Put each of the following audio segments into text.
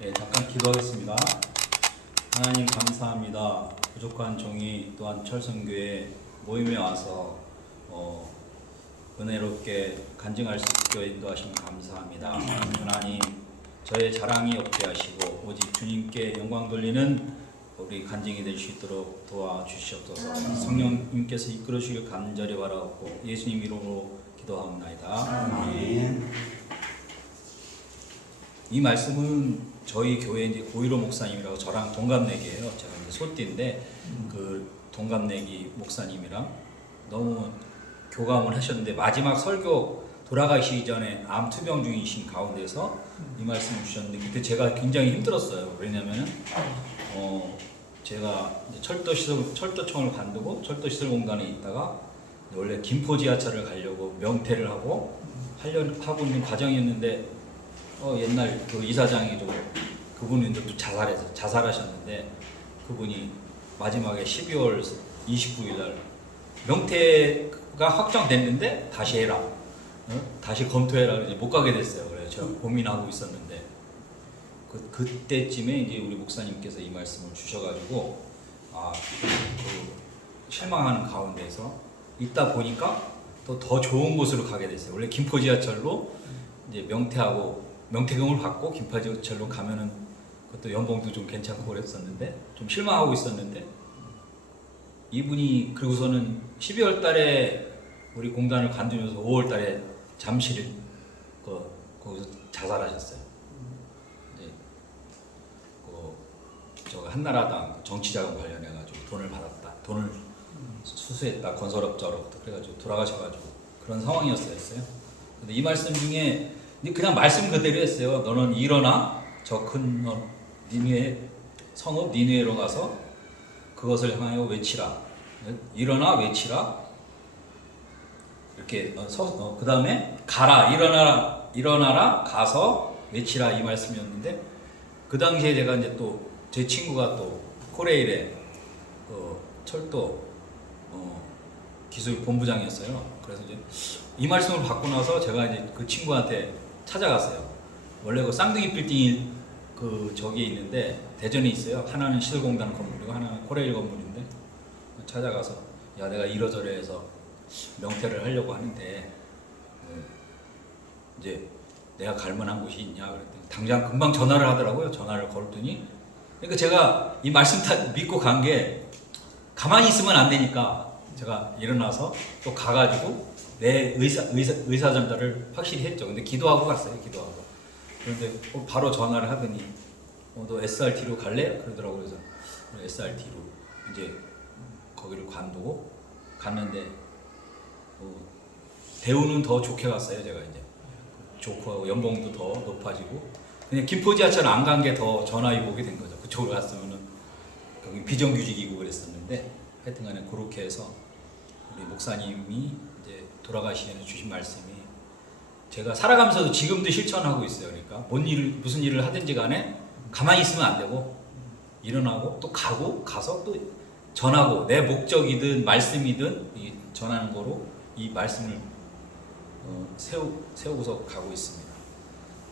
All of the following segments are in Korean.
네, 잠깐 기도하겠습니다. 하나님 감사합니다. 부족한 종이 또한 철성교회 모임에 와서 은혜롭게 간증할 수 있게 인도하시면 감사합니다. 하나님, 저의 자랑이 없게 하시고 오직 주님께 영광 돌리는 우리 간증이 될 수 있도록 도와주시옵소서. 성령님께서 이끌어 주길 간절히 바라옵고 예수님 이름으로 기도하옵나이다. 아멘. 이 말씀은 저희 교회 이제 고일호 목사님이라고 저랑 동갑내기예요. 제가 이제 소띠인데 그 동갑내기 목사님이랑 너무 교감을 하셨는데 마지막 설교 돌아가시기 전에 암 투병 중이신 가운데서 이 말씀을 주셨는데 그때 제가 굉장히 힘들었어요. 왜냐면은 제가 이제 철도청을 관두고 철도시설공단에 있다가 원래 김포 지하철을 가려고 명퇴를 하고 있는 과정이었는데 옛날 그 이사장이 그분이 또 자살하셨는데 그분이 마지막에 12월 29일 날 명퇴가 확정됐는데 다시 해라, 다시 검토해라 이제 못 가게 됐어요. 그래서 제가 고민하고 있었는데 그때쯤에 이제 우리 목사님께서 이 말씀을 주셔가지고 실망하는 가운데서 있다 보니까 또 더 좋은 곳으로 가게 됐어요. 원래 김포 지하철로 이제 명퇴금을 받고 김포지하철로 가면은 그것도 연봉도 좀 괜찮고 그랬었는데 좀 실망하고 있었는데 이분이 그리고서는 12월 달에 우리 공단을 관두면서 5월 달에 잠실 거기서 자살하셨어요. 이제 저 한나라당 정치자금 관련해가지고 돈을 받았다, 돈을 수수했다 건설업자로부터 그래가지고 돌아가셔가지고 그런 상황이었어요. 근데 이 말씀 중에 그냥 말씀 그대로 했어요. 너는 일어나 저 큰 니느웨 성읍 니느웨로 가서 그것을 향하여 외치라. 일어나 외치라. 이렇게 그 다음에 가라 일어나라 가서 외치라 이 말씀이었는데 그 당시에 제가 이제 또 제 친구가 또 코레일의 철도 기술 본부장이었어요. 그래서 이제 이 말씀을 받고 나서 제가 이제 그 친구한테 찾아갔어요. 원래 그 쌍둥이 빌딩이 저기에 있는데 대전에 있어요. 하나는 시설공단 건물이고 하나는 코레일 건물인데 찾아가서 야 내가 이러저러 해서 명퇴를 하려고 하는데 이제 내가 갈 만한 곳이 있냐 그랬더니 당장 금방 전화를 하더라고요. 전화를 걸었더니 그러니까 제가 이 말씀 다 믿고 간 게 가만히 있으면 안 되니까 제가 일어나서 또 가가지고 내 의사 전달을 확실히 했죠. 근데 기도하고 갔어요. 기도하고. 그런데 바로 전화를 하더니 너 SRT로 갈래? 그러더라고요. 그래서 SRT로 이제 거기를 관두고 갔는데 대우는 더 좋게 갔어요. 제가 이제 좋고 연봉도 더 높아지고 그냥 김포 지하철 안 간 게 더 전화위복이 된 거죠. 그쪽으로 갔으면은 거기 비정규직이고 그랬었는데 하여튼간에 그렇게 해서 우리 목사님이 이제 돌아가시기 전에 주신 말씀이 제가 살아가면서도 지금도 실천하고 있어요. 그러니까 무슨 일을 하든지 간에 가만히 있으면 안 되고 일어나고 또 가서 또 전하고 내 목적이든 말씀이든 전하는 거로 이 말씀을 세우고서 가고 있습니다.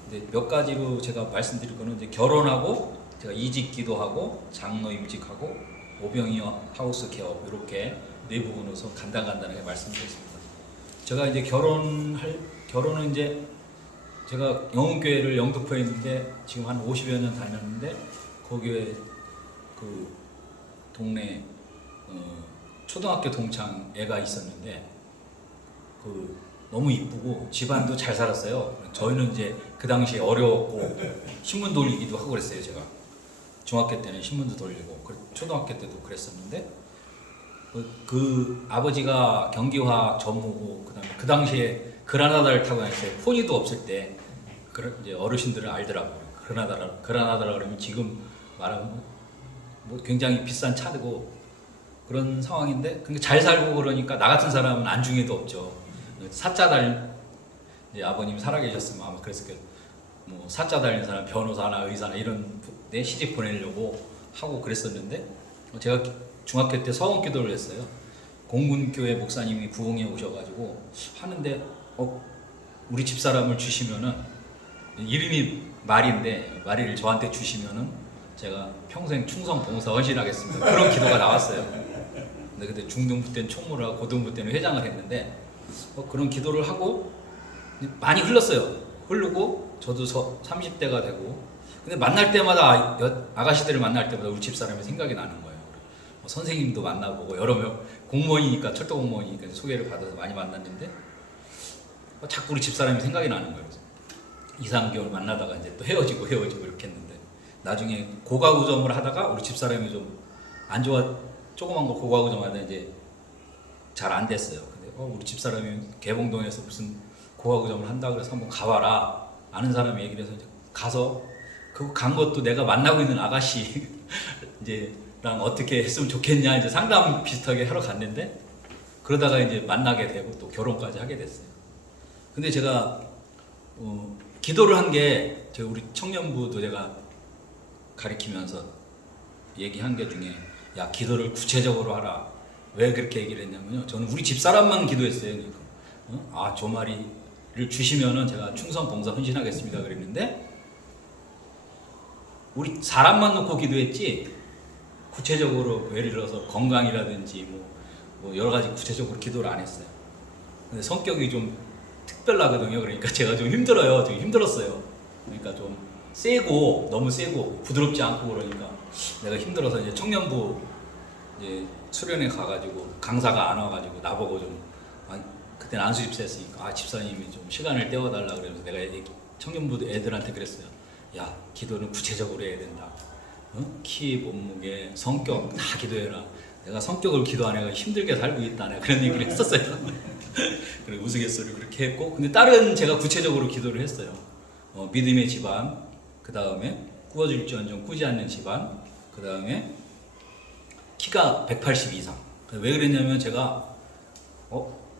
근데 몇 가지로 제가 말씀드릴 거는 이제 결혼하고 제가 이직 기도하고 장로 임직하고 오병이 하우스 개업 이렇게 네 부분으로서 간단하게 말씀드렸습니다. 제가 이제 결혼은 이제 제가 영흥교회를 영등포에 있는데 지금 한 50여 년 다녔는데 거기에 그 동네 초등학교 동창 애가 있었는데 너무 이쁘고 집안도 잘 살았어요. 저희는 이제 그 당시에 어려웠고 신문 돌리기도 하고 그랬어요. 제가 중학교 때는 신문도 돌리고 초등학교 때도 그랬었는데 그 아버지가 경기화학 전무고 그다음에 그 당시에 그라나다를 타고 다녔어요. 포니도 없을 때 이제 어르신들은 알더라고요. 그라나다라 그러면 지금 말하면 뭐 굉장히 비싼 차고 그런 상황인데 근데 잘 살고 그러니까 나 같은 사람은 안중에도 없죠. 사자 달 아버님이 살아계셨으면 아마 그랬을 거예요. 뭐 사자 달린 사람 변호사나 의사나 이런 내 시집 보내려고 하고 그랬었는데 제가 중학교 때 서원기도를 했어요. 공군교회 목사님이 부흥에 오셔가지고 하는데 우리 집사람을 주시면은 이름이 말인데 말이를 저한테 주시면은 제가 평생 충성 봉사 헌신하겠습니다. 그런 기도가 나왔어요. 근데 그때 중등부 때는 총무를 하고 고등부 때는 회장을 했는데 그런 기도를 하고 많이 흘렀어요. 흐르고 저도 30대가 되고 근데 만날 때마다 아가씨들을 만날 때마다 우리 집사람이 생각이 나는 거예요. 선생님도 만나보고 여러 명 공무원이니까 철도 공무원이니까 소개를 받아서 많이 만났는데 자꾸 우리 집사람이 생각이 나는 거예요. 2, 3개월 만나다가 이제 또 헤어지고 이렇게 했는데 나중에 고가구점을 하다가 우리 집사람이 좀 안 좋아 조그만 거 고가구점 하다 이제 잘 안 됐어요. 근데 우리 집사람이 개봉동에서 무슨 고가구점을 한다 그래서 한번 가봐라 아는 사람이 얘기를 해서 이제 가서 그 간 것도 내가 만나고 있는 아가씨 이제랑 어떻게 했으면 좋겠냐 이제 상담 비슷하게 하러 갔는데 그러다가 이제 만나게 되고 또 결혼까지 하게 됐어요. 근데 제가 기도를 한 게 우리 청년부도 제가 가리키면서 얘기한 게 중에 야 기도를 구체적으로 하라. 왜 그렇게 얘기를 했냐면요. 저는 우리 집사람만 기도했어요. 그러니까. 조마리를 주시면은 제가 충성 봉사 헌신하겠습니다 그랬는데 우리 사람만 놓고 기도했지 구체적으로 예를 들어서 건강이라든지 뭐 여러 가지 구체적으로 기도를 안 했어요. 근데 성격이 좀 특별하거든요. 그러니까 제가 좀 힘들어요. 좀 힘들었어요. 그러니까 좀 세고 너무 세고 부드럽지 않고 그러니까 내가 힘들어서 이제 청년부 이제 수련회 가가지고 강사가 안 와가지고 나보고 좀 그때는 안수집사 했으니까 집사님이 좀 시간을 때워달라 그래서 내가 청년부 애들한테 그랬어요. 야 기도는 구체적으로 해야 된다. 키, 몸무게, 성격 다 기도해라. 내가 성격을 기도 안 해가 힘들게 살고 있다. 내가 그런 얘기를 했었어요. 그래 우스갯소리를 그렇게 했고 근데 다른 제가 구체적으로 기도를 했어요. 믿음의 집안, 그 다음에 꾸어질지언정 꾸지 않는 집안, 그 다음에 키가 180 이상. 왜 그랬냐면 제가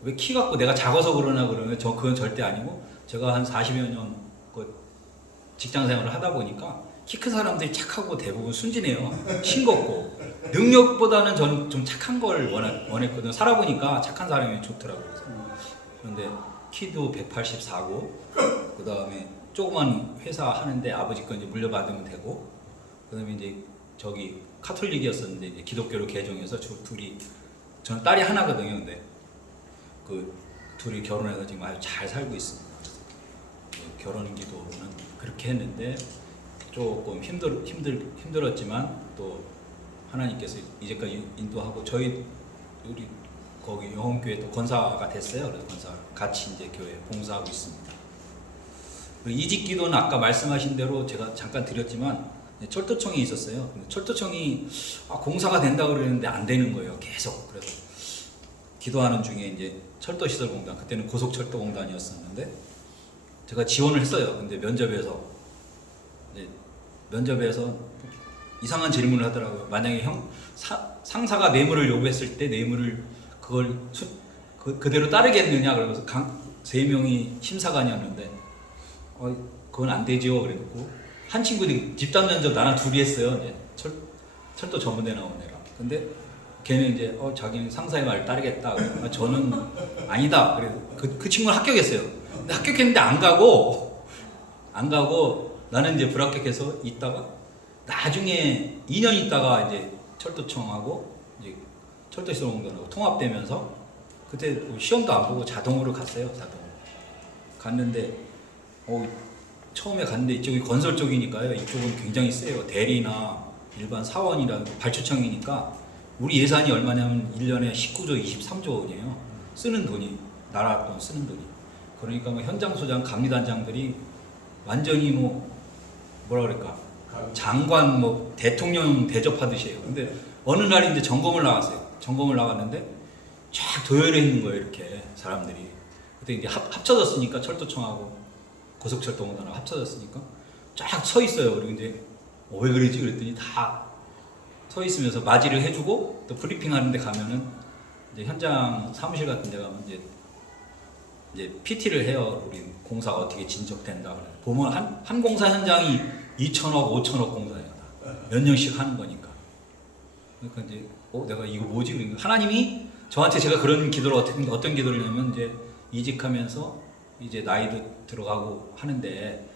왜 키 갖고 내가 작아서 그러나 그러면 그건 절대 아니고 제가 한 40여 년 직장 생활을 하다 보니까 키 큰 사람들이 착하고 대부분 순진해요. 싱겁고 능력보다는 저는 좀 착한 걸 원했거든요. 살아보니까 착한 사람이 좋더라고요. 그런데 키도 184고 그 다음에 조그만 회사 하는데 아버지 거 이제 물려받으면 되고 그 다음에 이제 저기 카톨릭이었었는데 이제 기독교로 개종해서 둘이 저는 딸이 하나거든요. 근데 그 둘이 결혼해서 지금 아주 잘 살고 있습니다. 결혼 기도는 그렇게 했는데 조금 힘들었지만 또 하나님께서 이제까지 인도하고 저희 우리 거기 영혼교회 또 권사가 됐어요. 그래서 권사 같이 이제 교회 봉사하고 있습니다. 이직 기도는 아까 말씀하신 대로 제가 잠깐 드렸지만 철도청이 있었어요. 근데 철도청이 공사가 된다고 그러는데 안 되는 거예요. 계속. 그래서 기도하는 중에 이제 철도시설공단 그때는 고속철도공단이었었는데 제가 지원을 했어요. 근데 면접에서 이상한 질문을 하더라고요. 만약에 상사가 뇌물을 요구했을 때 뇌물을 그걸 그대로 따르겠느냐 그러면서 3명이 심사관이었는데 그건 안 되죠. 그래놓고 한 친구들이 집단 면접 나랑 둘이 했어요. 이제 철도 전문대 나온 애라. 근데 걔는 이제 자기는 상사의 말을 따르겠다. 저는 아니다. 그래서 그 친구는 합격했어요. 근데 합격했는데 안 가고 나는 이제 불합격해서 있다가 나중에 2년 있다가 이제 철도청하고 이제 철도시설공단하고 통합되면서 그때 시험도 안 보고 자동으로 갔어요. 자동으로 갔는데 처음에 갔는데 이쪽이 건설 쪽이니까요. 이쪽은 굉장히 세요. 대리나 일반 사원이나 발주청이니까 우리 예산이 얼마냐면 1년에 19조 23조 원이에요. 쓰는 돈이 나라 돈 쓰는 돈이. 그러니까 현장 소장 감리단장들이 완전히 뭐라 그럴까 장관 대통령 대접하듯이 해요. 근데 어느 날 이제 점검을 나갔어요. 점검을 나갔는데 쫙 도열해 있는 거예요. 이렇게 사람들이. 그때 이제 합쳐졌으니까 철도청하고 고속철도공단하고 합쳐졌으니까 쫙 서 있어요. 그리고 이제 왜 그러지 그랬더니 다 서 있으면서 맞이를 해주고 또 브리핑 하는데 가면은 이제 현장 사무실 같은 데 가면 이제 PT를 해요. 우리 공사가 어떻게 진척된다. 보면 한 공사 현장이 2천억, 5천억 공사예요. 몇 년씩 하는 거니까. 그러니까 이제 내가 이거 뭐지? 그러니까 하나님이 저한테 제가 그런 기도를 어떤 기도를 하냐면 이제 이직하면서 이제 나이도 들어가고 하는데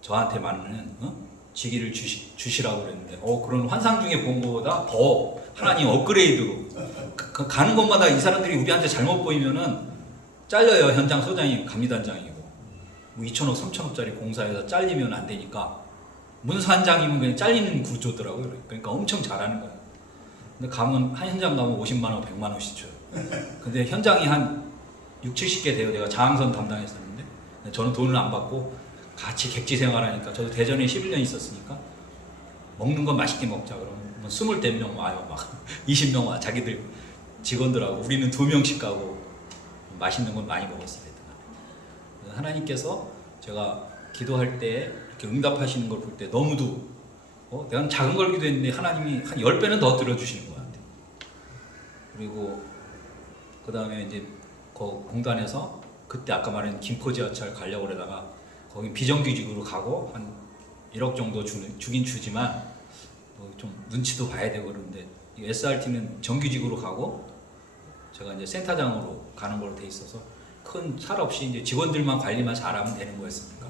저한테 맞는 직위를 주시라고 그랬는데 그런 환상 중에 본 것보다 더 하나님 업그레이드로 가는 곳마다 이 사람들이 우리한테 잘못 보이면은 잘려요. 현장 소장이 감리단장이고 2천억 3천억짜리 공사에서 잘리면 안 되니까 문서한장이면 그냥 잘리는 구조더라고요. 그러니까 엄청 잘하는 거예요. 근데 가면 한 현장 가면 50만 원 100만 원씩 줘요. 근데 현장이 한 6, 70개 돼요. 내가 자항선 담당했었는데 저는 돈을 안 받고 같이 객지 생활하니까 저도 대전에 11년 있었으니까 먹는 건 맛있게 먹자 그러면 20명 와요. 막 20명 와. 자기들 직원들하고 우리는 2명씩 가고 맛있는 건 많이 먹었어요. 하나님께서 제가 기도할 때 이렇게 응답하시는 걸 볼 때 너무도 내가 작은 걸 기도했는데 하나님이 한 10배는 더 들어주시는 것 같아요. 그리고 그 다음에 이제 공단에서 그때 아까 말한 김포지하철 가려고 그러다가 거기 비정규직으로 가고 한 1억 정도 주긴 주지만 좀 눈치도 봐야 되고 그러는데 SRT는 정규직으로 가고 제가 이제 센터장으로 가는 걸로 돼 있어서 큰 살 없이 이제 직원들만 관리만 잘하면 되는 거였으니까.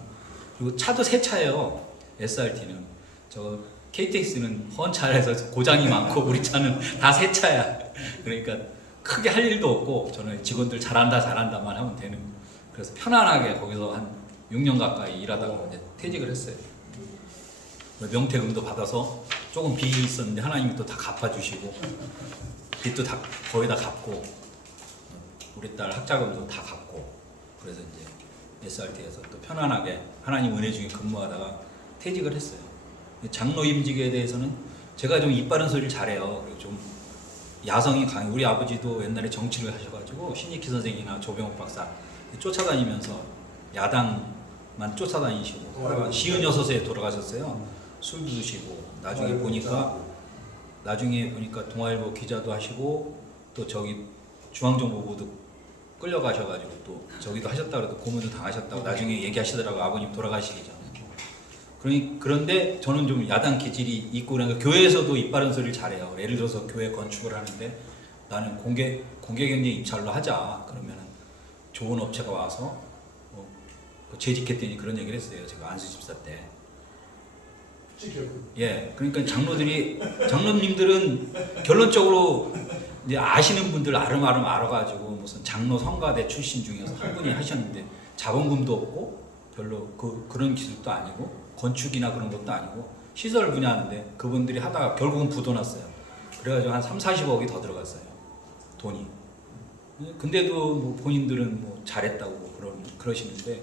그리고 차도 새 차예요. SRT는 저 KTX는 헌차해서 고장이 많고 우리 차는 다 새 차야. 그러니까 크게 할 일도 없고 저는 직원들 잘한다만 하면 되는. 그래서 편안하게 거기서 한 6년 가까이 일하다가 이제 퇴직을 했어요. 명퇴금도 받아서 조금 빚이 있었는데 하나님이 또 다 갚아주시고 빚도 다 거의 다 갚고 우리 딸 학자금도 다 갚고 그래서 이제 SRT에서 또 편안하게 하나님 은혜 중에 근무하다가 퇴직을 했어요. 장로 임직에 대해서는 제가 좀 입 바른 소리를 잘해요. 그리고 좀 야성이 강해. 우리 아버지도 옛날에 정치를 하셔가지고 신익희 선생이나 조병옥 박사 쫓아다니면서 야당만 쫓아다니시고 시은 여섯에 돌아가셨어요. 술도 드시고 나중에 보니까 동아일보 기자도 하시고 또 저기 중앙정보부도 끌려가셔가지고 또 저기도 하셨다 그래도 고문도 당하셨다고 나중에 얘기하시더라고. 아버님 돌아가시기 전에. 그런데 저는 좀 야당 기질이 있고 그러니까 교회에서도 입 바른 소리를 잘해요. 예를 들어서 교회 건축을 하는데 나는 공개 경쟁 입찰로 하자. 그러면 좋은 업체가 와서 재직했더니 그런 얘기를 했어요. 제가 안수 집사 때. 예, 그러니까 장로님들은 결론적으로 이제 아시는 분들 아름아름 알아가지고 무슨 장로 성가대 출신 중에서 한 분이 하셨는데 자본금도 없고 별로 그런 기술도 아니고 건축이나 그런 것도 아니고 시설 분야인데 그분들이 하다가 결국은 부도 났어요. 그래가지고 한 3, 40억이 더 들어갔어요. 돈이. 근데도 뭐 본인들은 뭐 잘했다고 그러시는데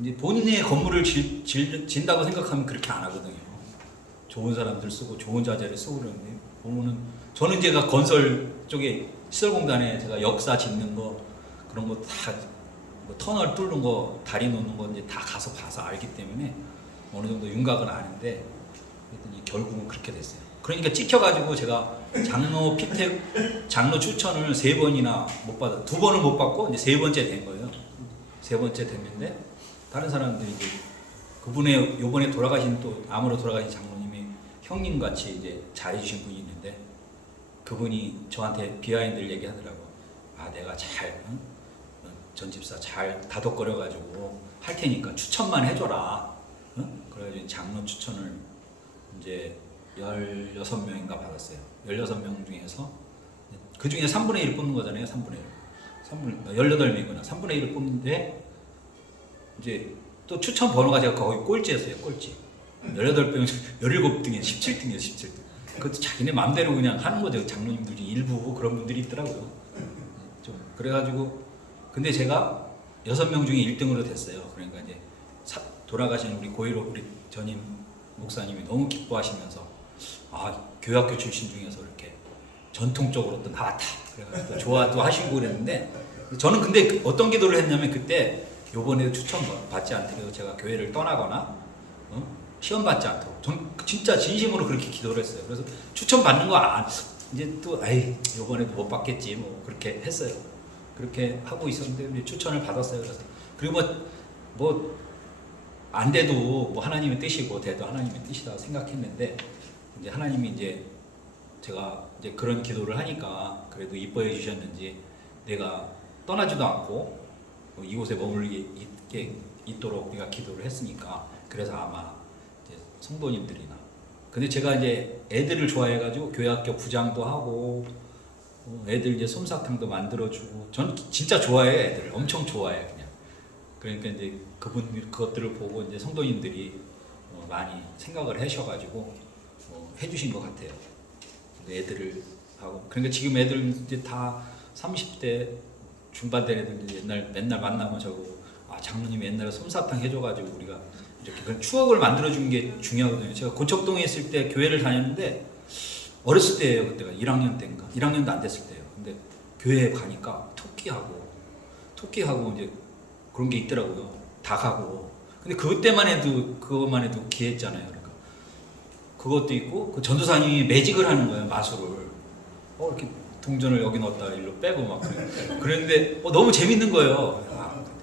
이제 본인의 건물을 진다고 생각하면 그렇게 안 하거든요. 좋은 사람들 쓰고 좋은 자재를 쓰고 그러는데 보면은 저는 제가 건설 쪽에 시설공단에 제가 역사 짓는 거 그런 거 다 뭐 터널 뚫는 거 다리 놓는 거 이제 다 가서 봐서 알기 때문에 어느 정도 윤곽은 아는데 그랬더니 결국은 그렇게 됐어요. 그러니까 찍혀가지고 제가 장로 추천을 3번이나 못 받아 2번을 못 받고 이제 3번째 된 거예요. 3번째 됐는데 다른 사람들이 이제 그분의 요번에 돌아가신 또 암으로 돌아가신 장로님이 형님 같이 이제 잘해주신 분이 있는데 그분이 저한테 비하인드를 얘기하더라고. 내가 잘 전 집사 잘 다독거려가지고 할 테니까 추천만 해줘라. 그래가지고 장로 추천을 이제 16명인가 받았어요. 16명 중에서 그 중에 3분의 1을 뽑는 거잖아요. 18명이구나. 3분의 1을 뽑는데 이제 또 추천 번호가 제가 거의 꼴찌였어요. 꼴찌. 18명, 17등에 17등이에요. 17등. 그것도 자기네 마음대로 그냥 하는 거죠. 장로님들 중에 일부 그런 분들이 있더라고요. 좀 그래가지고 근데 제가 6명 중에 1등으로 됐어요. 그러니까 이제 돌아가신 우리 고일호 우리 전임 목사님이 너무 기뻐하시면서 교회학교 출신 중에서 이렇게 전통적으로 또 나왔다. 그래가지고 좋아도 하시고 그랬는데 저는 근데 어떤 기도를 했냐면 그때 요번에도 추천 받지 않더라도 제가 교회를 떠나거나 시험 받지 않도록 전 진짜 진심으로 그렇게 기도를 했어요. 그래서 추천 받는 거 이제 또 요번에도 못 받겠지 뭐 그렇게 했어요. 그렇게 하고 있었는데 추천을 받았어요. 그래서 그리고 뭐 안 돼도 뭐 하나님의 뜻이고 돼도 하나님의 뜻이라고 생각했는데 이제 하나님이 이제 제가 이제 그런 기도를 하니까 그래도 이뻐해 주셨는지 내가 떠나지도 않고 이곳에 머물게 있도록 우리가 기도를 했으니까 그래서 아마 이제 성도님들이나 근데 제가 이제 애들을 좋아해가지고 교회 학교 부장도 하고 애들 이제 솜사탕도 만들어주고 전 진짜 좋아해요. 애들 엄청 좋아해요. 그냥 그러니까 이제 그것들을 보고 이제 성도님들이 많이 생각을 하셔가지고 해주신 것 같아요. 애들을 하고 그러니까 지금 애들 이제 다 30대 중반 된 애들 이제 맨날 만나면 저거 장로님 옛날에 솜사탕 해줘가지고 우리가 이렇게 그런 추억을 만들어준 게 중요하거든요. 제가 고척동에 있을 때 교회를 다녔는데 어렸을 때예요. 그때가 1학년 때인가 1학년도 안 됐을 때예요. 근데 교회에 가니까 토끼하고 이제 그런 게 있더라고요. 닭하고. 근데 그것만 해도 귀했잖아요. 그러니까 그것도 있고 그 전도사님이 매직을 하는 거예요. 마술을. 이렇게 동전을 여기 넣었다 일로 빼고 막 그랬는데 너무 재밌는 거예요.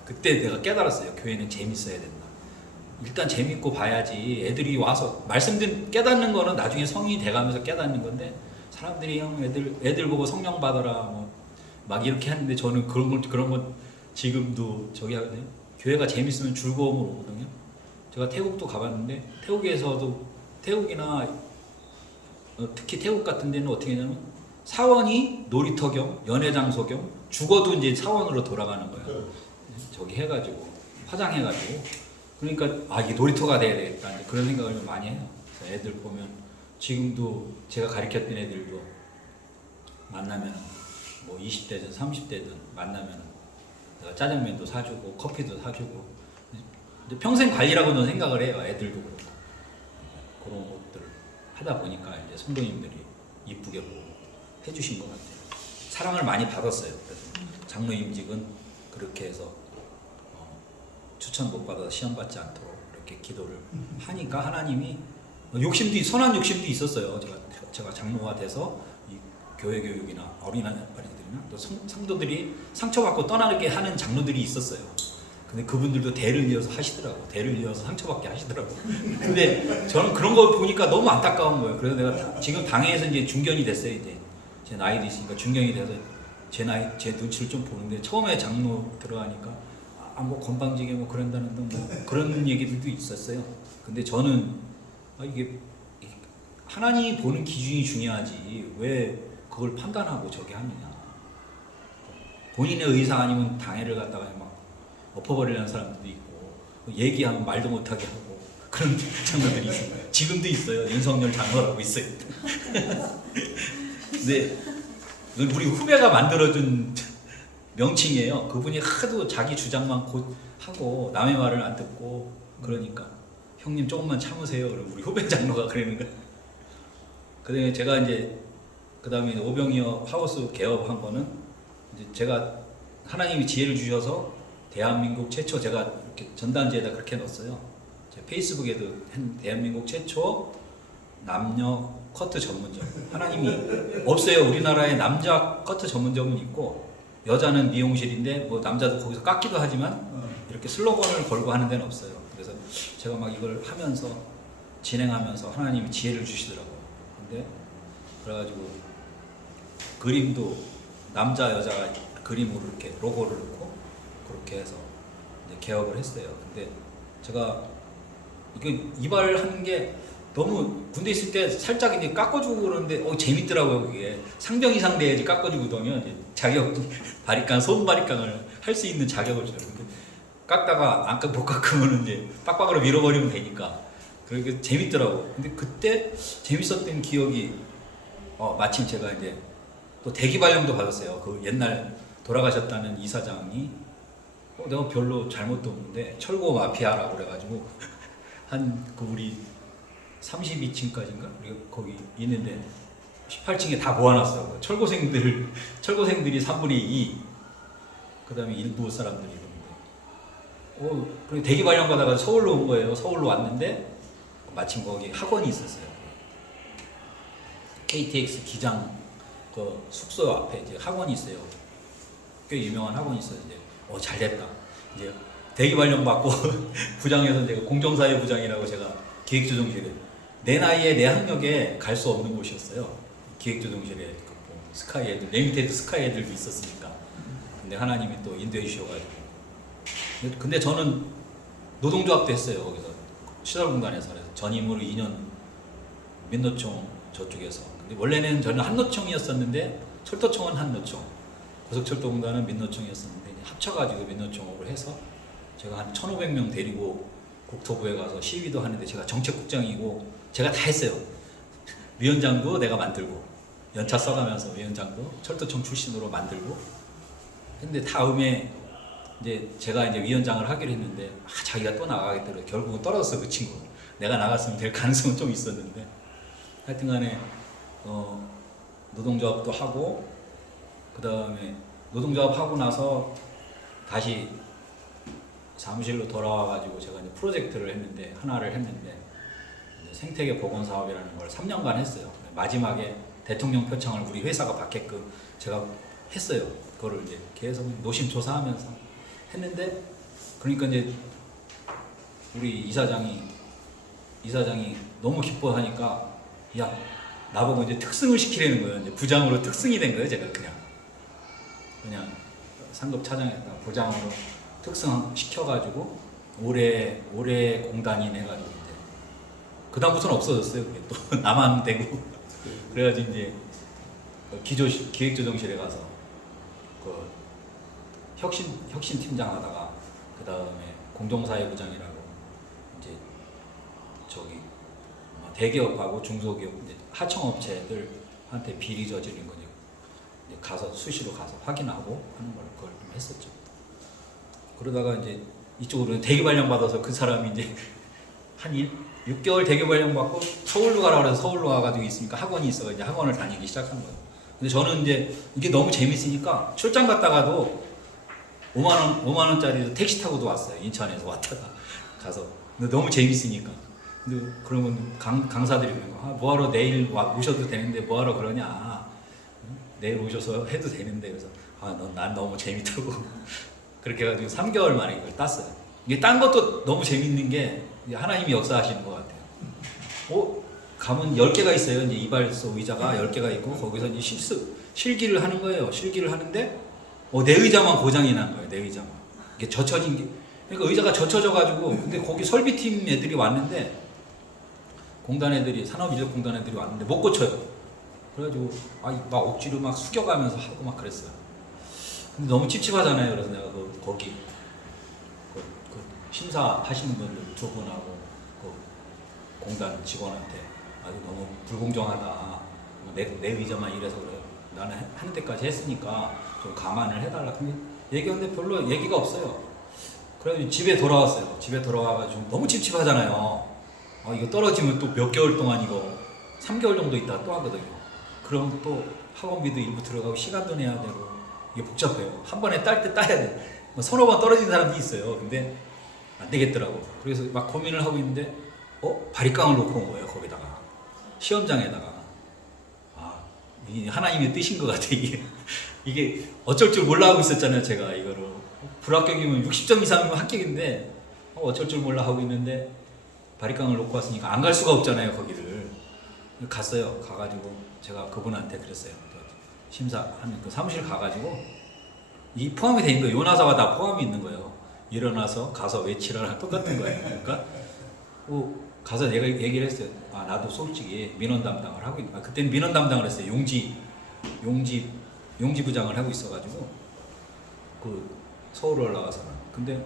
그때 내가 깨달았어요. 교회는 재밌어야 된다. 일단 재밌고 봐야지. 애들이 와서 깨닫는 거는 나중에 성인이 돼가면서 깨닫는 건데 사람들이 형 애들 보고 성령 받아라 뭐 막 이렇게 하는데 저는 그런 건 지금도 저기 하거든요. 교회가 재밌으면 즐거움으로 오거든요. 제가 태국도 가봤는데 태국이나 특히 태국 같은 데는 어떻게 하냐면 사원이 놀이터 겸 연애 장소 겸 죽어도 이제 사원으로 돌아가는 거예요. 저기 해가지고 화장해가지고 그러니까 이게 놀이터가 돼야 되겠다 이제 그런 생각을 좀 많이 해요. 애들 보면 지금도 제가 가르쳤던 애들도 만나면 뭐 20대든 30대든 만나면 내가 짜장면도 사주고 커피도 사주고 이제 평생 관리라고는 생각을 해요. 애들도 그렇고 그런 것들을 하다 보니까 이제 성도님들이 이쁘게 보고 해주신 것 같아요. 사랑을 많이 받았어요. 그래서 장로 임직은 그렇게 해서 추천 못 받아서 시험 받지 않도록 이렇게 기도를 하니까 하나님이 선한 욕심도 있었어요. 제가 장로가 돼서 이 교회 교육이나 어린이들이나 또 성도들이 상처받고 떠나게 하는 장로들이 있었어요. 근데 그분들도 대를 이어서 하시더라고. 대를 이어서 상처받게 하시더라고. 근데 저는 그런 거 보니까 너무 안타까운 거예요. 그래서 내가 지금 당회에서 이제 중견이 됐어요. 이제 제 나이도 있으니까 중견이 돼서 제 눈치를 좀 보는데 처음에 장로 들어가니까 뭐 건방지게 뭐 그런다는 뭐 그런 얘기들도 있었어요. 근데 저는 이게 하나님이 보는 기준이 중요하지 왜 그걸 판단하고 저기 하느냐. 본인의 의사 아니면 당회를 갖다가 막 엎어버리려는 사람들도 있고 얘기하면 말도 못하게 하고 그런 장로들이 있어요. 지금도 있어요. 윤석열 장로라고 있어요. 근데 우리 후배가 만들어준 명칭이에요. 그분이 하도 자기 주장만 하고 남의 말을 안 듣고 그러니까 형님 조금만 참으세요. 그럼 우리 후배 장로가 그러는 거예요. 그다음에 제가 이제 그다음에 오병이어 하우스 개업한 거는 이제 제가 하나님이 지혜를 주셔서 대한민국 최초 제가 이렇게 전단지에다 그렇게 넣었어요. 제 페이스북에도 대한민국 최초 남녀 커트 전문점. 하나님이 없어요. 우리나라에 남자 커트 전문점은 있고 여자는 미용실인데 뭐 남자도 거기서 깎기도 하지만 이렇게 슬로건을 걸고 하는 데는 없어요. 그래서 제가 막 이걸 하면서 진행하면서 하나님이 지혜를 주시더라고요. 근데 그래가지고 그림도 남자 여자가 그림으로 이렇게 로고를 넣고 그렇게 해서 이제 개업을 했어요. 근데 제가 이거 이발하는 게 너무 군대 있을 때 살짝 이제 깎아주고 그러는데 재밌더라고요. 그게 상병 이상 돼야지 깎아주거든요. 이제 자격 바리깡 손 바리깡을 할 수 있는 자격을 줘요. 근데 깎다가 못 깎으면 이제 빡빡으로 밀어버리면 되니까 그렇게 재밌더라고. 근데 그때 재밌었던 기억이 마침 제가 이제 또 대기발령도 받았어요. 그 옛날 돌아가셨다는 이사장이 내가 별로 잘못도 없는데 철거 마피아라고 그래가지고 그 우리 32층까지인가? 우리가 거기 있는데 18층에 다 모아놨어요. 철거생들이 3분의 2, 그 다음에 일부 사람들이 있는데, 그래 대기 발령 받아가지고 서울로 온 거예요. 서울로 왔는데 마침 거기 학원이 있었어요. KTX 기장 그 숙소 앞에 이제 학원이 있어요. 꽤 유명한 학원이 있어요. 이제 잘됐다. 이제 대기 발령 받고 부장에서 제가 공정사회 부장이라고 제가 기획조정실에 내 나이에 내 학력에 갈 수 없는 곳이었어요. 기획조정실에 스카이 애들, 레미테드 스카이 애들도 있었으니까. 근데 하나님이 또 인도해 주셔가지고. 근데 저는 노동조합도 했어요. 거기서 시설공단에서. 그래서 전임으로 2년 민노총 저쪽에서. 근데 원래는 저는 한노총이었었는데 철도청은 한노총, 고속철도공단은 민노총이었었는데 합쳐가지고 민노총으로 해서 제가 한 1,500명 데리고 국토부에 가서 시위도 하는데 제가 정책국장이고 제가 다 했어요. 위원장도 내가 만들고 연차 써가면서 위원장도 철도청 출신으로 만들고 근데 다음에 이제 제가 이제 위원장을 하기로 했는데 자기가 또 나가겠다고 결국은 떨어졌어 그 친구. 내가 나갔으면 될 가능성은 좀 있었는데 하여튼간에 노동조합도 하고 그 다음에 노동조합 하고 나서 다시 사무실로 돌아와가지고 제가 이제 프로젝트를 했는데 하나를 했는데 생태계 복원 사업이라는 걸 3년간 했어요. 마지막에 대통령 표창을 우리 회사가 받게끔 제가 했어요. 그거를 이제 계속 노심초사하면서 했는데 그러니까 이제 우리 이사장이 너무 기뻐하니까 야 나보고 이제 특승을 시키려는 거예요. 이제 부장으로 특승이 된 거예요. 제가 그냥 상급 차장에다 부장으로 특승 시켜가지고 올해 공단인 해가지고 이제 그 다음부터는 없어졌어요. 그게 또 나만 되고 그래가지고 이제 기획조정실에 가서 그 혁신 팀장 하다가 그 다음에 공정사회부장이라고 이제 저기 대기업하고 중소기업 이제 하청업체들한테 비리 저지른 거 이제 가서 수시로 가서 확인하고 하는 걸 그걸 좀 했었죠. 그러다가 이제 이쪽으로 대기 발령 받아서 그 사람이 이제 한 6개월 대기 발령 받고 서울로 가라 그래서 서울로 가가지고 있으니까 학원이 있어 이제 학원을 다니기 시작한 거예요. 근데 저는 이제 이게 너무 재밌으니까 출장 갔다가도 5만 원짜리 택시 타고도 왔어요. 인천에서 왔다가 가서. 근데 너무 재밌으니까. 근데 그러면 강사들이 그러는 거, 뭐하러 내일 오셔도 되는데 뭐하러 그러냐. 내일 오셔서 해도 되는데 그래서 난 너무 재밌다고 그렇게 해가지고 3개월 만에 이걸 땄어요. 이게 딴 것도 너무 재밌는 게 하나님이 역사하시는 것 같아요. 가면 10개가 있어요. 이제 이발소 의자가 10개가 있고 거기서 이제 실기를 하는 거예요. 실기를 하는데 내 의자만 고장이 난 거예요. 내 의자만. 이게 젖혀진 게 그러니까 의자가 젖혀져가지고 근데 거기 설비팀 애들이 왔는데 공단 애들이 산업인력공단 애들이 왔는데 못 고쳐요. 그래가지고 막 억지로 막 숙여가면서 하고 막 그랬어요. 근데 너무 찝찝하잖아요. 그래서 내가 거기 심사하시는 분들 두 분하고 그 공단 직원한테 아주 너무 불공정하다. 내 의자만 이래서 그래요. 나는 하는 데까지 했으니까 좀 감안을 해달라. 근데 얘기하는데 별로 얘기가 없어요. 그래서 집에 돌아왔어요. 집에 돌아와가지고 너무 찝찝하잖아요. 이거 떨어지면 또 몇 개월 동안 이거 3개월 정도 있다가 또 하거든요. 그럼 또 학원비도 일부 들어가고 시간도 내야 되고 이게 복잡해요. 한 번에 딸 때 따야 돼. 서너 번 떨어진 사람도 있어요. 근데 안 되겠더라고. 그래서 막 고민을 하고 있는데 바리깡을 놓고 온 거예요. 거기다가 시험장에다가 이게 하나님의 뜻인 것 같아. 이게 어쩔 줄 몰라 하고 있었잖아요. 제가 이거를 불합격이면 60점 이상이면 합격인데 어쩔 줄 몰라 하고 있는데 바리깡을 놓고 왔으니까 안 갈 수가 없잖아요. 거기를 갔어요. 가가지고 제가 그분한테 그랬어요. 심사하는 그 사무실 가가지고 이 포함이 돼 있는 거예요. 요나사가 다 포함이 있는 거예요. 일어나서 가서 외치라랑 똑같은 거예요. 그러니까 가서 내가 얘기를 했어요. 나도 솔직히 민원 담당을 하고 있는. 그때는 민원 담당을 했어요. 용지 부장을 하고 있어가지고 그 서울 올라가서는. 근데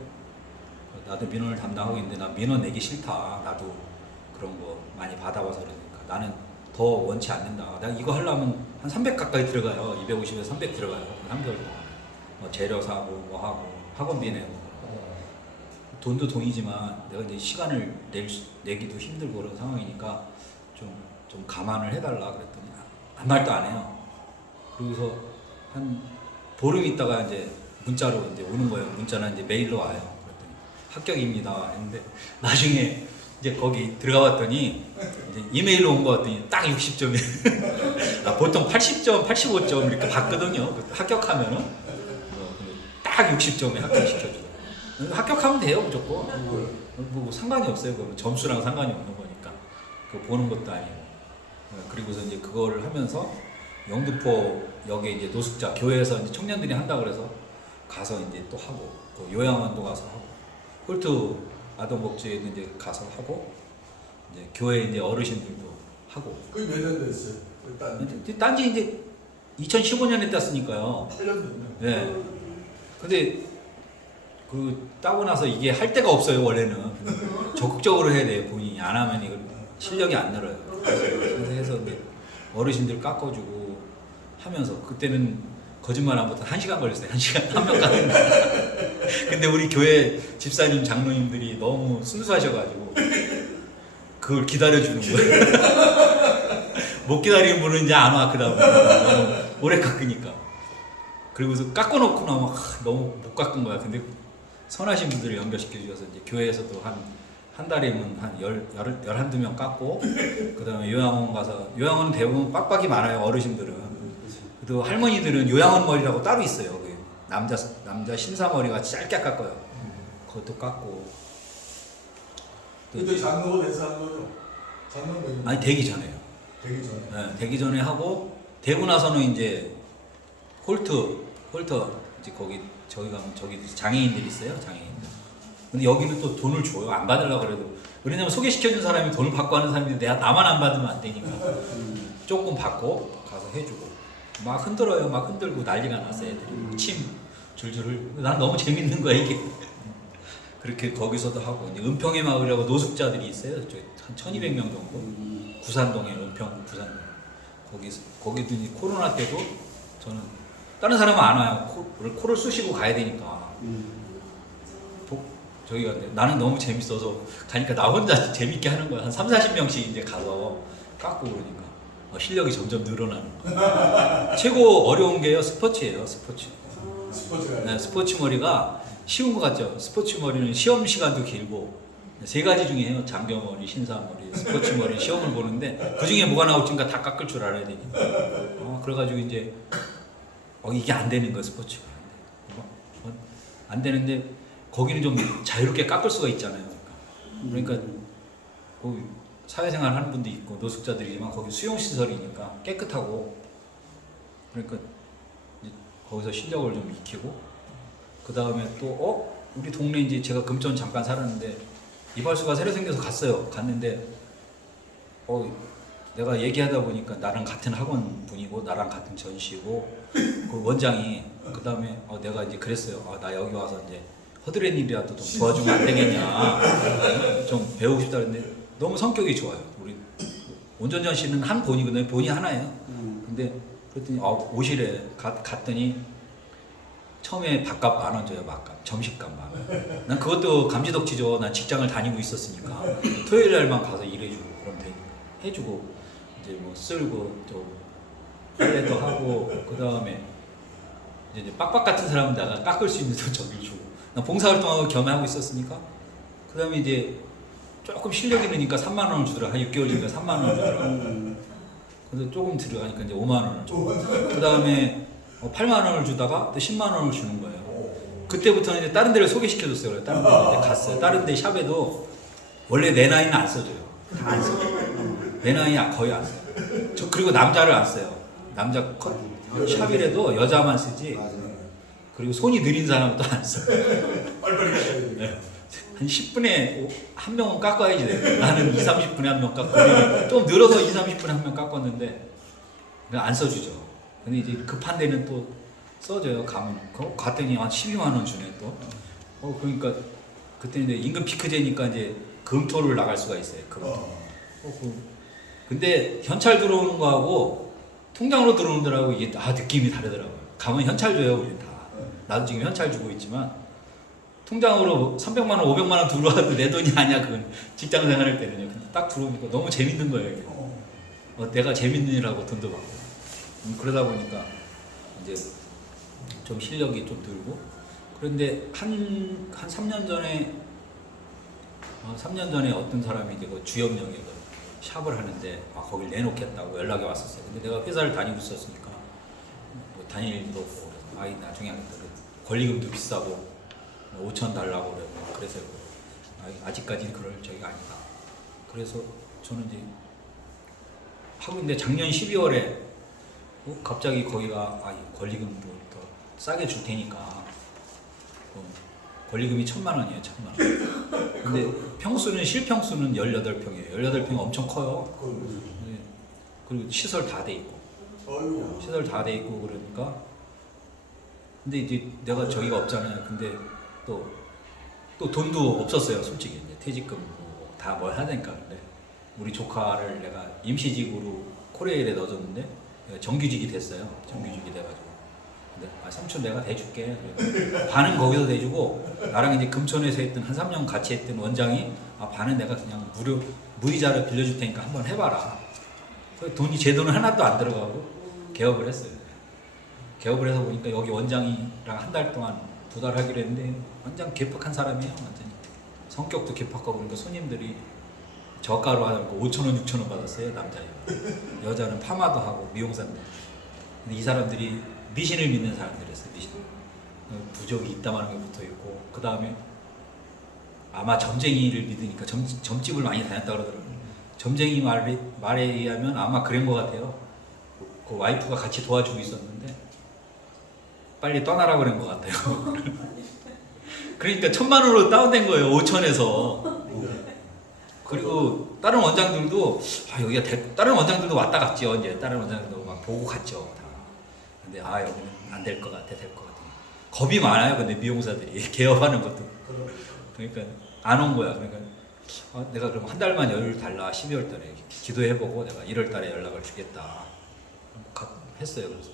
나도 민원을 담당하고 있는데 나 민원 내기 싫다. 나도 그런 거 많이 받아봐서 그러니까 나는 더 원치 않는다. 내가 이거 하려면 한 300 가까이 들어가요. 250에서 300 들어가요. 3개월 동안. 재료 사고 뭐 하고 학원비 내고 돈도 돈이지만 내가 이제 시간을 내기도 힘들고 그런 상황이니까 좀 감안을 해달라 그랬더니 한 말도 안 해요. 그러고서 한 보름 있다가 이제 문자로 이제 오는 거예요. 문자는 이제 메일로 와요. 그랬더니 합격입니다 했는데 나중에 이제 거기 들어가 봤더니 이제 이메일로 온 거 같더니 딱 60점이에요. 보통 80점, 85점 이렇게 받거든요. 합격하면은 딱 60점에 합격시켜줘요. 합격하면 돼요, 무조건. 뭐 상관이 없어요. 그 점수랑 상관이 없는 거니까. 그 보는 것도 아니고. 그리고서 이제 그거를 하면서 영등포 여기 이제 노숙자 교회에서 이제 청년들이 한다 그래서 가서 이제 또 하고 또 요양원도 가서 하고 홀트 아동 복지에도 이제 가서 하고 이제 교회 이제 어르신들도 하고. 그게 몇 년 됐어요? 일단 딴지 이제 2015년에 땄으니까요. 8년 됐네. 네. 근데 그 따고 나서 이게 할 데가 없어요 원래는. 적극적으로 해야 돼요 본인이. 안 하면 이거 실력이 안 늘어요. 그래서 해서 이제 어르신들 깎아주고 하면서 그때는 거짓말 안 못한 1시간 걸렸어요. 1시간 한 명 깎는데. 근데 우리 교회 집사님 장로님들이 너무 순수하셔가지고 그걸 기다려주는 거예요. 못 기다리는 분은 이제 안 와. 그다음에 너무 오래 깎으니까. 그리고서 깎아놓고 나면 너무 못 깎은 거야. 근데 선하신 분들을 연결시켜 주셔서 이제 교회에서도 한 달이면 한 11~12명 깎고, 그 다음에 요양원 가서, 요양원은 대부분 빡빡이 많아요 어르신들은. 그래도 할머니들은 요양원 머리라고 따로 있어요. 그 남자 신사 머리가 짧게 깎아요. 그것도 깎고. 근데 장로가 돼서 한 거죠? 장로는 아니 되기 전에요. 되기 전에. 네, 되기 전에 하고 되고 나서는 이제 홀트 이제 거기 저기 가면 저기 장애인들이 있어요. 장애인들. 근데 여기는 또 돈을 줘요. 안 받으려고 그래도. 왜냐면 소개시켜준 사람이 돈을 받고 하는 사람인데 나만 안 받으면 안 되니까 조금 받고 가서 해주고 막 흔들어요. 막 흔들고 난리가 났어요. 애들이 침 줄줄 흘리고. 난 너무 재밌는 거야 이게. 그렇게 거기서도 하고 이제 은평의 마을이라고 노숙자들이 있어요. 한 1,200명 정도. 구산동에 은평 구산동. 거기도 이제 코로나 때도 저는 다른 사람은 안 와요. 코를 쑤시고 가야 되니까. 저기가 나는 너무 재밌어서 가니까 나 혼자 재밌게 하는 거야. 한 30~40명씩 이제 가서 깎고 그러니까 실력이 점점 늘어나는 거야. 최고 어려운 게요 스포츠예요. 스포츠가. 네, 스포츠 머리가 쉬운 것 같죠. 스포츠 머리는 시험 시간도 길고 3가지 중에 해요. 장교머리, 신사머리, 스포츠 머리 시험을 보는데 그 중에 뭐가 나올지가 다 깎을 줄 알아야 되니까. 그래가지고 이제 이게 안 되는 거야 스포츠가. 안 되는데 거기는 좀 자유롭게 깎을 수가 있잖아요. 그러니까 그 사회생활 하는 분도 있고 노숙자들이지만 거기 수용시설이니까 깨끗하고 그러니까 이제 거기서 실력을 좀 익히고 그 다음에 또 우리 동네 이제 제가 금천 잠깐 살았는데 이발소가 새로 생겨서 갔는데 내가 얘기하다 보니까 나랑 같은 학원 분이고 나랑 같은 전시고 그 원장이 그 다음에 내가 이제 그랬어요. 나 여기 와서 이제 허드렛 일이라도 좀 도와주면 안 되겠냐. 좀 배우고 싶다 그랬는데 너무 성격이 좋아요. 우리 온전전 씨는 한 본이거든요. 본이 하나예요. 근데 그랬더니 오시래. 갔더니 처음에 밥값 10,000원 줘요. 밥값. 점심값 10,000원. 난 그것도 감지덕지죠. 난 직장을 다니고 있었으니까 토요일 날만 가서 일해주고 그럼 되니까 해주고 이제 뭐 쓸고 또 빨래도 하고 그 다음에 이제 빡빡 같은 사람은 내가 깎을 수 있는 또 저기를 주고 나 봉사활동하고 겸하고 있었으니까 그 다음에 이제 조금 실력이 느니까 30,000원을 주더라. 한 6개월 전에 30,000원을 주더라. 그래서 조금 들어가니까 이제 50,000원을 주고 그 다음에 80,000원을 주다가 또 100,000원을 주는 거예요. 그때부터는 이제 다른 데를 소개시켜줬어요. 다른 데를 이제 갔어요. 다른 데 샵에도 원래 내 나이는 안 써줘요. 다 안 써요. 내 나이 거의 안 써요. 그리고 남자를 안 써요. 남자 샵이라도 여자만 쓰지. 그리고 손이 느린 사람은 또 안 써요. 빨리빨리 가야 돼. 네. 한 10분에 한 명은 깎아야지 돼. 나는 20~30분에 한 명 깎고 좀 늘어서 20~30분에 한 명 깎았는데 안 써주죠. 근데 이제 급한 데는 또 써줘요. 가면 갔더니 한 120,000원 주네 또. 그러니까 그때 이제 임금 피크제니까 이제 금토를 나갈 수가 있어요. 금토. 근데 현찰 들어오는 거하고 통장으로 들어오는 데하고 이게 느낌이 다르더라고요. 가면 현찰 줘요 우리 다. 나도 지금 현찰 주고 있지만 통장으로 300만 원, 500만 원 들어와도 내 돈이 아니야. 그건 직장 생활할 때는요. 근데 딱 들어오니까 너무 재밌는 거예요. 이게. 내가 재밌는 일하고 돈도 받고. 그러다 보니까 이제 좀 실력이 좀 들고 그런데 한 3년 전에 어떤 사람이 이제 그 주염역에 샵을 하는데 거길 내놓겠다고 연락이 왔었어요. 근데 내가 회사를 다니고 있었으니까 뭐 다닐 일도 없고 그래서 나중에 하겠다. 권리금도 비싸고 5,000 달라고 그래서 아직까지는 그럴 적이 아니다. 그래서 저는 이제 하고 있는데 작년 12월에 갑자기 거기가 권리금도 더 싸게 줄 테니까 권리금이 1,000만 원이에요. 1,000만 원. 근데 평수는 실평수는 18평이에요. 18평 엄청 커요. 네. 그리고 시설 다 돼 있고. 어이구야. 시설 다 돼 있고 그러니까 근데 이제 내가 저기가 없잖아요. 근데 또 돈도 없었어요. 솔직히 이제 퇴직금 다 뭘 해야 되니까. 근데 우리 조카를 내가 임시직으로 코레일에 넣어줬는데 정규직이 됐어요. 정규직이 돼가지고. 근데 삼촌 내가 대줄게. 반은 거기서 대주고 나랑 이제 금천에서 했던 한 3년 같이 했던 원장이 반은 내가 그냥 무이자를 빌려줄 테니까 한번 해봐라. 그래서 돈이 제 돈은 하나도 안 들어가고 개업을 했어요. 개업을 해서 보니까 여기 원장이랑 한 달 동안 2달 하기로 했는데 완전 개팍한 사람이에요. 완전히 성격도 개팍하고 그러니까 손님들이 저가로 하는 거 5,000원, 6,000원 받았어요. 남자애. 여자는 파마도 하고 미용사인데. 근데 이 사람들이 미신을 믿는 사람들이었어요. 미신. 부적이 있다마는 게 붙어 있고 그 다음에 아마 점쟁이를 믿으니까 점집을 많이 다녔다 그러더라고요. 점쟁이 말에 의하면 아마 그런 것 같아요. 그 와이프가 같이 도와주고 있었는데 빨리 떠나라 그런 것 같아요. 그러니까 1,000만 원으로 다운된 거예요. 5천에서. 그리고 다른 원장들도 여기가 다른 원장들도 왔다 갔죠. 이제 다른 원장들도 막 보고 갔죠. 다. 근데 여기는 안 될 것 같아, 될 것 같아. 겁이 많아요. 근데 미용사들이 개업하는 것도. 그러니까 안 온 거야. 그러니까 내가 그럼 한 달만 여유를 달라. 12월 달에 기도해보고 내가 1월 달에 연락을 주겠다. 했어요. 그래서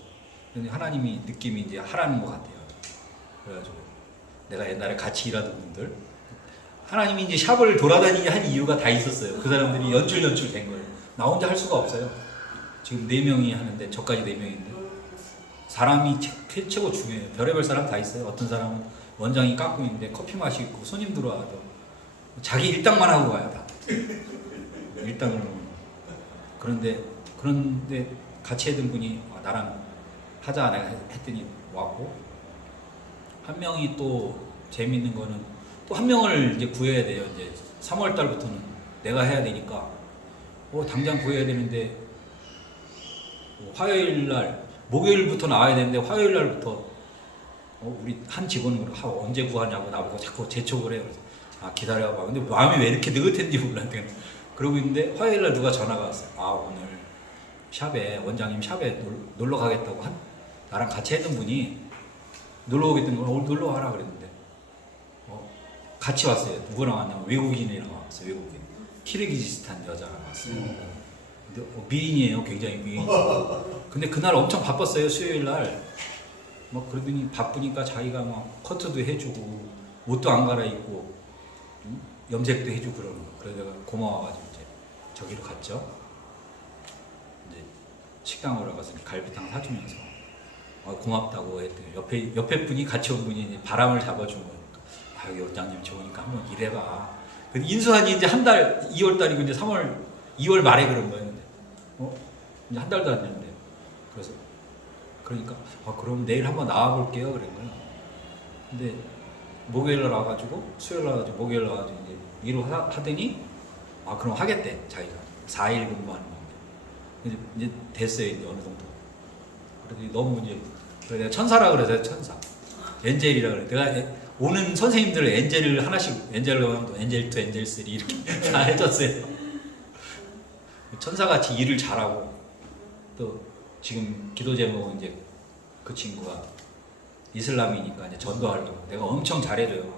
근데 하나님이 느낌이 이제 하라는 것 같아요. 그래가지고 내가 옛날에 같이 일하던 분들 하나님이 이제 샵을 돌아다니게 한 이유가 다 있었어요. 그 사람들이 연출 된 거예요. 나 혼자 할 수가 없어요. 지금 4명이 하는데 저까지 4명인데 사람이 최고 중요해요. 별의별 사람 다 있어요. 어떤 사람은 원장이 깎고 있는데 커피 마시고 손님 들어와도 자기 일당만 하고 가요. 다 일당을. 그런데 같이 했던 분이 나랑 하자 내가 했더니 왔고 한 명이 또 재밌는 거는 또 한 명을 이제 구해야 돼요. 이제 3월 달부터는 내가 해야 되니까 당장 구해야 되는데 화요일 날 목요일부터 나와야 되는데 화요일 날부터 우리 한 직원은 언제 구하냐고 나보고 자꾸 재촉을 해요. 그래서 기다려봐. 근데 마음이 왜 이렇게 느긋했는지 몰랐는데 그러고 있는데 화요일 날 누가 전화가 왔어요. 오늘 샵에 원장님 샵에 놀러 가겠다고 나랑 같이 했던 분이 놀러 오겠다는 걸 오늘 놀러 와라 그랬는데 같이 왔어요. 누구랑 왔냐면 외국인이랑 왔어요. 외국인. 키르기즈스탄 여자랑 왔어요. 근데 미인이에요. 굉장히 미인. 근데 그날 엄청 바빴어요. 수요일 날. 그러더니 바쁘니까 자기가 막 커트도 해주고 옷도 안 갈아입고 염색도 해주고 그러는 거. 그래서 내가 고마워가지고 이제 저기로 갔죠. 이제 식당으로 가서 갈비탕 사주면서 고맙다고 했더니 옆에 분이 같이 온 분이 바람을 잡아준 거예요. 여기 원장님 좋으니까 한번 일해봐. 인수한 지 이제 한 달, 2월 달이고 이제 2월 말에 그런 거예요. 근데 이제 한 달도 안 됐는데. 그러니까 그럼 내일 한번 나와볼게요. 그런 거예요. 근데 목요일 날 와가지고 수요일 날 와가지고 목요일 날 와가지고 이제 일을 하더니 그럼 하겠대. 자기가 4일 근무하는 건데. 이제 됐어요. 이제 어느 정도. 그래도 너무 이제 그래 내가 천사라 그래서 천사. 엔젤이라 그래. 내가 오는 선생님들 엔젤을 하나씩 엔젤 1, 엔젤 2, 엔젤 3 이렇게 다 해줬어요. 천사같이 일을 잘하고 또 지금 기도 제목은 이제 그 친구가 이슬람이니까 이제 전도하려고 내가 엄청 잘해줘요.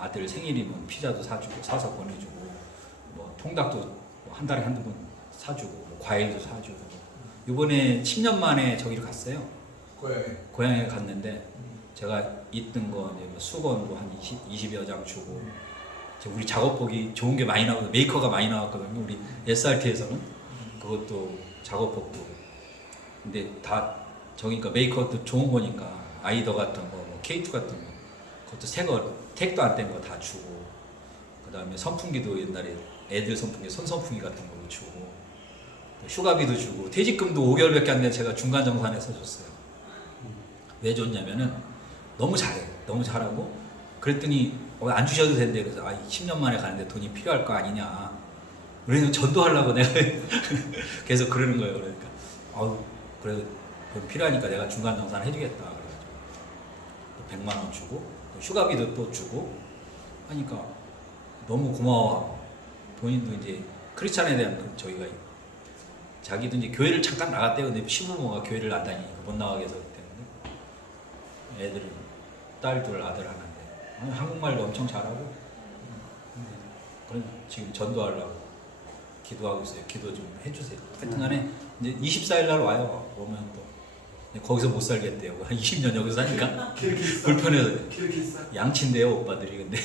아들 생일이면 피자도 사서 보내주고 통닭도 한 달에 한두 번 사주고 과일도 사주고 이번에 10년 만에 저기를 갔어요. 고향에 갔는데 제가 있던 거 이제 수건도 한 20여 장 주고 우리 작업복이 좋은 게 많이 나오고 메이커가 많이 나왔거든요. 우리 SRT에서는 그것도 작업복도 근데 다 저기니까 메이커도 좋은 거니까 아이더 같은 거 K2 같은 거 그것도 새거 택도 안 뗀 거 다 주고 그 다음에 선풍기도 옛날에 애들 선풍기 손선풍기 같은 거 주고 휴가비도 주고 퇴직금도 5개월밖에 안 돼 제가 중간정산해서 줬어요. 왜 줬냐면은 너무 잘해. 너무 잘하고 그랬더니 안 주셔도 된대. 그래서 10년 만에 가는데 돈이 필요할 거 아니냐. 그래서 전도하려고 내가 계속 그러는 거예요. 그러니까 그래도 돈 필요하니까 내가 중간정산 해주겠다. 그래가지고 100만 원 주고 휴가비도 또 주고 하니까 너무 고마워. 본인도 이제 크리스찬에 대한 저희가 자기도 이제 교회를 잠깐 나갔대요. 근데 시부모가 교회를 안 다니니까 못 나가게 해서 때문에 애들은 딸 둘 아들 하나인데 한국말도 엄청 잘하고 그런 지금 전도하려고 기도하고 있어요. 기도 좀 해주세요. 하여튼간에 이제 24일 날 와요. 오면 또 거기서 못 살겠대요. 한 20년 여기서 사니까 키르기스탄. 불편해서 키르기스탄. 양친데요 오빠들이. 근데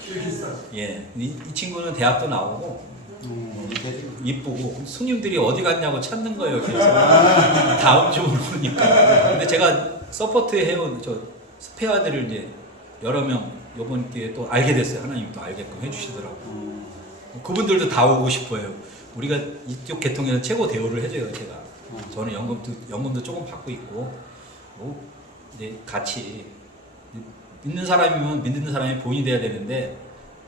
키르기스탄. 예, 이 친구는 대학도 나오고 이쁘고 손님들이 어디 갔냐고 찾는 거예요. 계속 다음 주 오니까. 근데 제가 서포트 해온 저 스페아들을 이제 여러 명 이번 기회에 또 알게 됐어요. 하나님 또 알게끔 해주시더라고. 그분들도 다 오고 싶어요. 우리가 이쪽 계통에서 최고 대우를 해줘요. 제가 저는 연금도 조금 받고 있고 뭐 이제 같이 믿는 사람이면 믿는 사람이 본이 돼야 되는데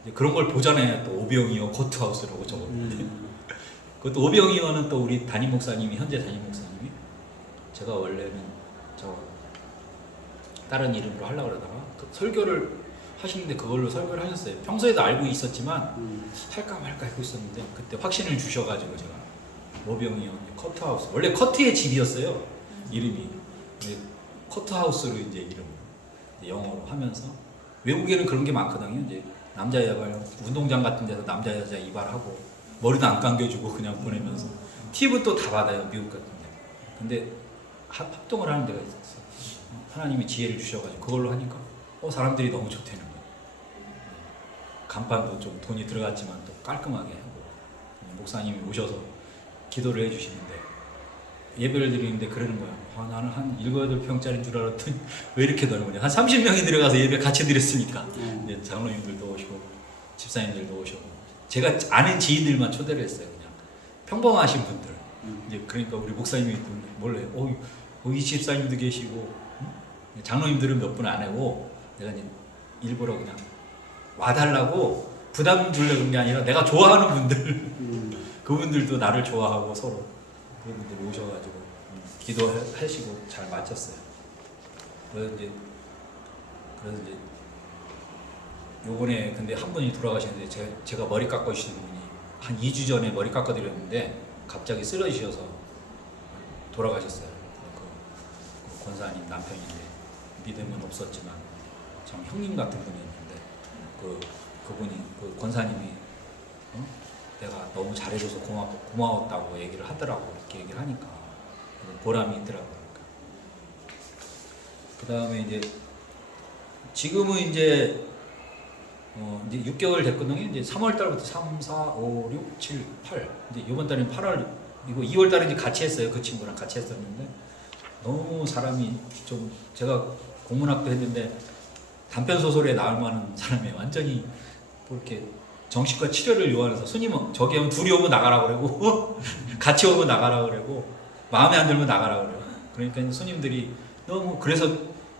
이제 그런 걸 보잖아요. 또 오병이어 코트하우스라고 적었는데 그것도 오병이어는 또 우리 담임 목사님이 현재 담임 목사님이 제가 원래는 저 다른 이름으로 하려고 그러다가 그 설교를 하시는데 그걸로 설교를 하셨어요. 평소에도 알고 있었지만 할까 말까 하고 있었는데 그때 확신을 주셔가지고 제가 오병이어 커트하우스 원래 커트의 집이었어요. 이름이 커트하우스로 이제 이름 영어로 하면서 외국에는 그런 게 많거든요. 이제 남자 여자 운동장 같은 데서 남자 여자 이발하고 머리도 안 감겨주고 그냥 보내면서 팁은 또 다 받아요. 미국 같은 데. 근데 합동을 하는 데가 있었어. 하나님이 지혜를 주셔가지고 그걸로 하니까 사람들이 너무 좋다는 거예요. 간판도 좀 돈이 들어갔지만 또 깔끔하게 하고 목사님이 오셔서 기도를 해주시는데 예배를 드리는데 그러는 거예요. 나는 한 7, 8평짜리인 줄 알았더니 왜 이렇게 넓으냐. 한 30명이 들어가서 예배 같이 드렸으니까 이제 장로님들도 오시고 집사님들도 오시고 제가 아는 지인들만 초대를 했어요. 그냥 평범하신 분들. 이제 그러니까 우리 목사님이 몰라요. 이 집사님도 계시고 장로님들은 몇 분 안 하고 내가 이제 일부러 그냥 와달라고 부담 주려고 그런 게 아니라 내가 좋아하는 분들 그분들도 나를 좋아하고 서로 그분들 오셔가지고 기도하시고 잘 마쳤어요. 그래서 이제 요번에 근데 한 분이 돌아가셨는데 제가 머리 깎아주시는 분이 한 2주 전에 머리 깎아드렸는데 갑자기 쓰러지셔서 돌아가셨어요. 그 권사님 남편인데 믿음은 없었지만 참 형님 같은 분이었는데 그분이 그 권사님이 내가 너무 잘해줘서 고마웠다고 얘기를 하더라고. 이렇게 얘기를 하니까 보람이 있더라고요. 그 다음에 이제 지금은 이제 6개월 됐거든요. 이제 3월 달부터 3, 4, 5, 6, 7, 8 이제 이번 달엔 8월 이거 2월 달에 이제 같이 했어요. 그 친구랑 같이 했었는데 너무 사람이 좀 제가 공문학도 했는데 단편 소설에 나올 만한 사람이 완전히 뭐 이렇게 정신과 치료를 요하면서 스님은 저기 오면 둘이 오면 나가라 그러고 같이 오면 나가라 그러고 마음에 안 들면 나가라 그래요. 그러니까 손님들이 너무 그래서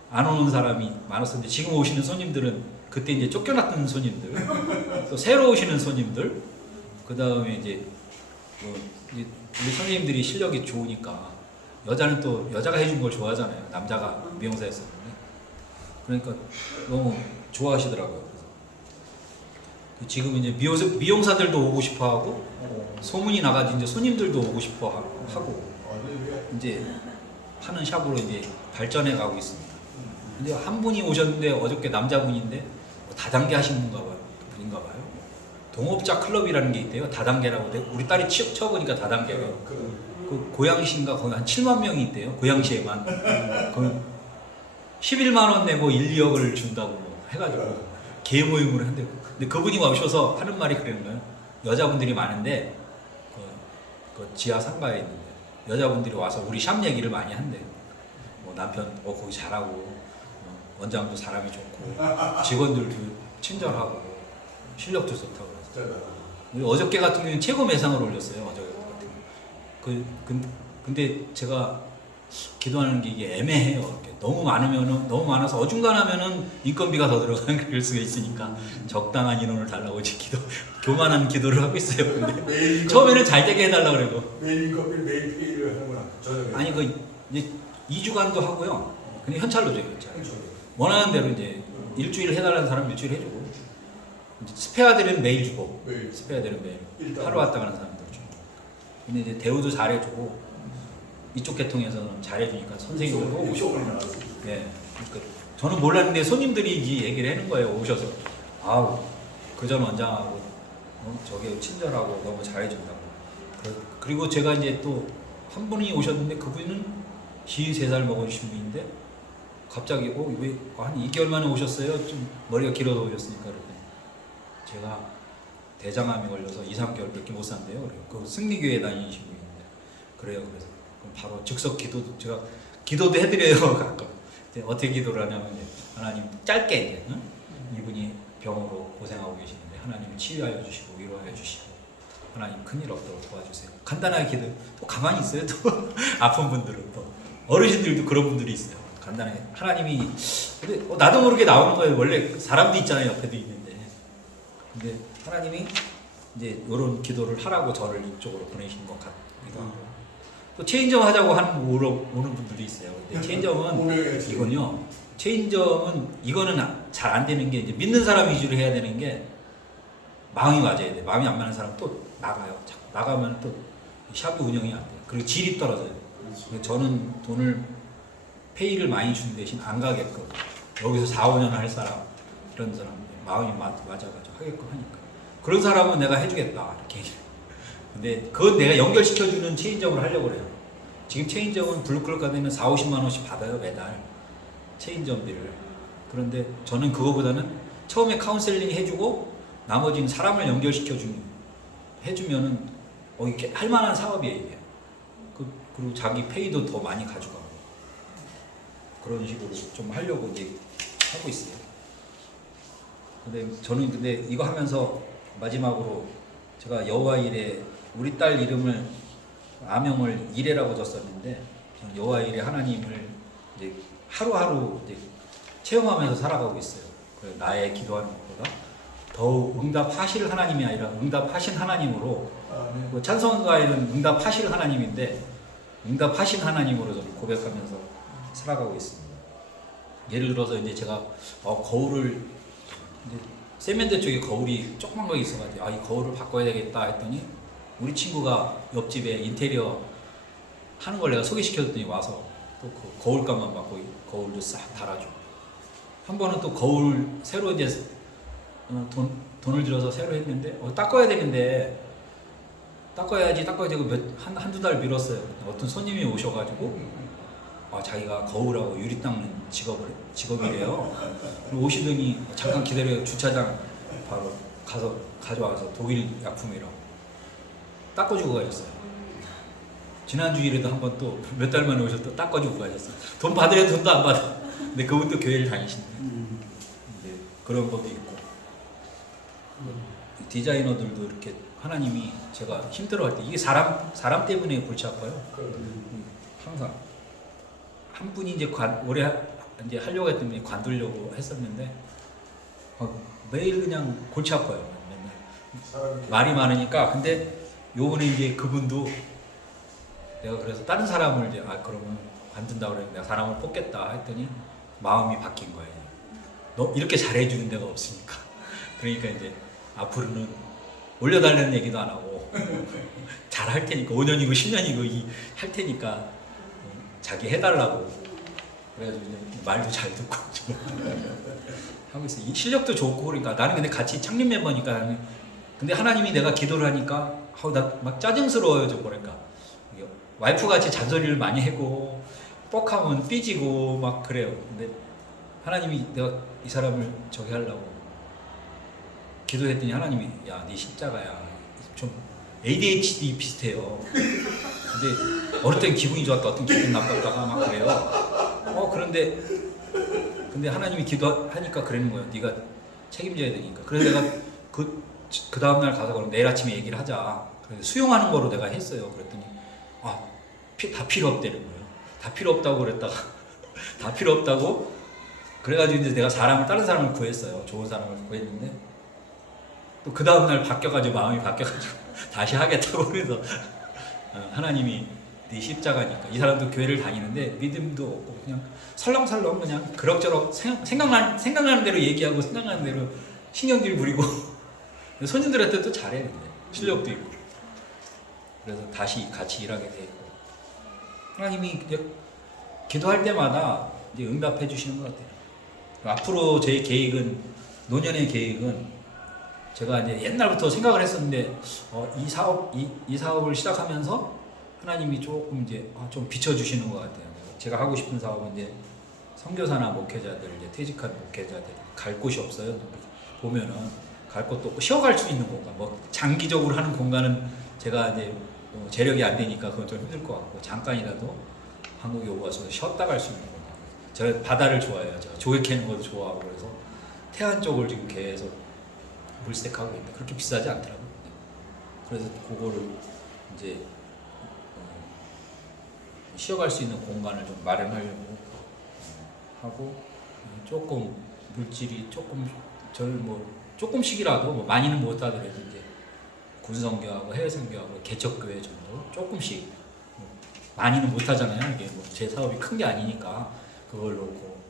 안 오는 사람이 많았었는데 지금 오시는 손님들은 그때 이제 쫓겨났던 손님들 또 새로 오시는 손님들 그 다음에 이제 우리 선생님들이 실력이 좋으니까 여자는 또 여자가 해준 걸 좋아하잖아요. 남자가 미용사였었는데 그러니까 너무 좋아하시더라고요. 그래서 지금 이제 미용사들도 오고 싶어하고 소문이 나가지고 이제 손님들도 오고 싶어하고 이제 하는 샵으로 이제 발전해 가고 있습니다. 이제 한 분이 오셨는데 어저께 남자분인데 뭐 다단계 하시는 분인가 봐요. 동업자 클럽이라는 게 있대요. 다단계라고. 우리 딸이 쳐보니까 다단계가 그 고양시인가 거기 한 7만 명이 있대요. 고양시에만. 그 11만 원 내고 1, 2억을 준다고 뭐 해가지고 개모임으로 한대. 근데 그분이 오셔서 하는 말이 그러는 거예요. 여자분들이 많은데 그 지하 상가에 있는데 여자분들이 와서 우리 샵 얘기를 많이 한대요. 뭐 남편 거기 잘하고 원장도 사람이 좋고 직원들도 친절하고 실력도 좋다고 그래서 어저께 같은 경우는 최고 매상을 올렸어요. 어저께 같은 경우. 근데 제가 기도하는 게 이게 애매해요. 이렇게 너무 많아서 어중간하면은 인건비가 더 들어가는 그럴 수가 있으니까 적당한 인원을 달라고 이제 교만한 기도를 하고 있어요. 근데 처음에는 잘 되게 해달라 그러고 매일 인건비를 매일 페이를 하는구나. 저녁에. 아니 이제 2주간도 하고요. 근데 현찰로 줘요. 현찰. 원하는 대로 이제 일주일 해달라는 사람 일주일 해주고 이제 스페어들은 매일 주고 매일. 스페어들은 매일 일단. 하루 왔다 가는 사람들 주고 근데 이제 대우도 잘해주고 이쪽 계통에서는 잘해주니까 선생님들도 오시고 이쪽으로 나왔어요. 네. 그러니까 저는 몰랐는데 손님들이 이 얘기를 하는 거예요. 오셔서 아우 그전 원장하고 저게 친절하고 너무 잘해준다고. 그리고 제가 이제 또 한 분이 오셨는데 그분은 53살 먹으신 분인데 갑자기 왜 한 2개월 만에 오셨어요? 좀 머리가 길어서 오셨으니까 그랬더니 제가 대장암이 걸려서 2, 3개월밖에 못 산대요. 그래요. 그 승리교회 다니신 분인데 그래요. 그래서 그럼 바로 즉석 기도도 제가 기도도 해드려요. 가끔. 이제 어떻게 기도를 하냐면 이제 하나님 짧게 이제 응? 이분이 병으로 고생하고 계시는데 하나님 치유하여 주시고 위로하여 주시고 하나님 큰일 없도록 도와주세요. 간단하게 기도. 또 가만히 있어요. 또 아픈 분들은 또 어르신들도 그런 분들이 있어요. 간단하게 하나님이 근데 나도 모르게 나오는 거예요. 원래 사람도 있잖아요. 옆에도 있는데 근데 하나님이 이제 이런 기도를 하라고 저를 이쪽으로 보내신 것 같기도 하고 또 체인점 하자고 오는 분들이 있어요. 근데 체인점은 이건요. 체인점은 이거는 잘 안 되는 게 이제 믿는 사람 위주로 해야 되는 게 마음이 맞아야 돼. 마음이 안 맞는 사람 또 나가요. 나가면 또 샵이 운영이 안 돼요. 그리고 질이 떨어져요. 그래서 저는 돈을 페이를 많이 준 대신 안 가게끔 여기서 4, 5년 할 사람 이런 사람 마음이 맞아가지고 하게끔 하니까 그런 사람은 내가 해주겠다 이렇게 얘기해요. 근데 그건 내가 연결시켜주는 체인점을 하려고 그래요. 지금 체인점은 블루클럽 가되면 4, 50만 원씩 받아요 매달 체인점비를. 그런데 저는 그거보다는 처음에 카운셀링 해주고 나머지는 사람을 해주면은 이렇게 할 만한 사업이에요 이게. 그리고 자기 페이도 더 많이 가져가고 그런 식으로 좀 하려고 이제 하고 있어요. 근데 이거 하면서 마지막으로 제가 여호와 일에 우리 딸 이름을 아명을 이레라고 줬었는데 저는 여호와 일에 하나님을 이제 하루하루 이제 체험하면서 살아가고 있어요. 그래서 나의 기도하는 것보다 더욱 응답하실 하나님이 아니라 응답하신 하나님으로 그 찬송가에는 응답하실 하나님인데 응답하신 하나님으로 저는 고백하면서 살아가고 있습니다. 예를 들어서 이제 제가 거울을 이제 세면대 쪽에 거울이 조그만 거 있어가지고 이 거울을 바꿔야 되겠다 했더니 우리 친구가 옆집에 인테리어 하는 걸 내가 소개시켜줬더니 와서 또 그 거울값만 받고 거울도 싹 달아주고 한 번은 또 거울 새로 이제 돈을 들여서 새로 했는데 닦아야 되는데 닦아야지 한두 달 미뤘어요. 어떤 손님이 오셔가지고 자기가 거울하고 유리 닦는 직업이래요. 오시더니 잠깐 기다려요. 주차장 바로 가서 가져와서 독일 약품이라고 닦아주고 가셨어요. 지난 주일에도 한번 또 몇 달 만에 오셔서 또 닦아주고 가셨어요. 돈 받으려 돈도 안 받아. 근데 그분도 교회를 다니신대. 이제 그런 것도 있고 디자이너들도 이렇게 하나님이 제가 힘들어할 때 이게 사람 때문에 골치 아파요. 항상 한 분이 이제 올해 이제 하려고 했던 분이 관두려고 했었는데 매일 그냥 골치 아파요. 맨날 말이 많으니까. 근데 요번에 이제 그분도 내가 그래서 다른 사람을 이제 그러면 관둔다 그랬는데 내가 사람을 뽑겠다 했더니 마음이 바뀐 거예요. 너 이렇게 잘해주는 데가 없으니까. 그러니까 이제 앞으로는 올려달라는 얘기도 안 하고 잘 할 테니까 5년이고 10년이고 할 테니까 자기 해달라고 그래가지고 이제 말도 잘 듣고 하고 있어요. 이 실력도 좋고 그러니까 나는 근데 같이 창립 멤버니까 근데 하나님이 내가 기도를 하니까 나 막 짜증스러워요. 저 그러니까 와이프 같이 잔소리를 많이 하고 뻑하면 삐지고 막 그래요. 근데 하나님이 내가 이 사람을 저기 하려고 기도했더니 하나님이 네 십자가야 좀 ADHD 비슷해요. 근데 어느 땐 기분이 좋았다 어떤 기분 나빴다가 막 그래요. 근데 하나님이 기도하니까 그러는 거예요. 네가 책임져야 되니까. 그래서 내가 그 다음날 가서 그럼 내일 아침에 얘기를 하자. 그래서 수용하는 거로 내가 했어요. 그랬더니 다 필요 없다는 거예요. 다 필요 없다고 그랬다가 다 필요 없다고 그래가지고 이제 내가 다른 사람을 구했어요. 좋은 사람을 구했는데 또 그 다음날 마음이 바뀌어가지고 다시 하겠다고 그래서 하나님이 네 십자가니까. 이 사람도 교회를 다니는데 믿음도 없고 그냥 설렁설렁 그냥 그럭저럭 생각나는 대로 얘기하고 생각나는 대로 신경질 부리고 손님들한테 또 잘해 근데 실력도 있고. 그래서 다시 같이 일하게 되고 하나님이 이제 기도할 때마다 이제 응답해 주시는 것 같아요. 앞으로 제 계획은 노년의 계획은 제가 이제 옛날부터 생각을 했었는데 이 사업을 시작하면서 하나님이 조금 이제 좀 비춰주시는 것 같아요. 제가 하고 싶은 사업은 이제 선교사나 목회자들 이제 퇴직한 목회자들 갈 곳이 없어요. 보면은 갈 곳도 없고 쉬어갈 수 있는 공간, 뭐 장기적으로 하는 공간은 제가 이제 재력이 안 되니까 그건 좀 힘들 것 같고 잠깐이라도 한국에 오고 와서 쉬었다 갈 수 있는 공간. 제가 바다를 좋아해요. 제가 조개 캐는 것도 좋아하고 그래서 태안 쪽을 지금 계속 물색하고 있는데 그렇게 비싸지 않더라고요. 그래서 그거를 이제 쉬어갈 수 있는 공간을 좀 마련하려고 하고 조금 물질이 조금씩이라도 뭐 많이는 못하더라도 이제 군선교하고 해외 선교하고 개척교회 정도 조금씩 많이는 못하잖아요. 이게 뭐 제 사업이 큰 게 아니니까 그걸 놓고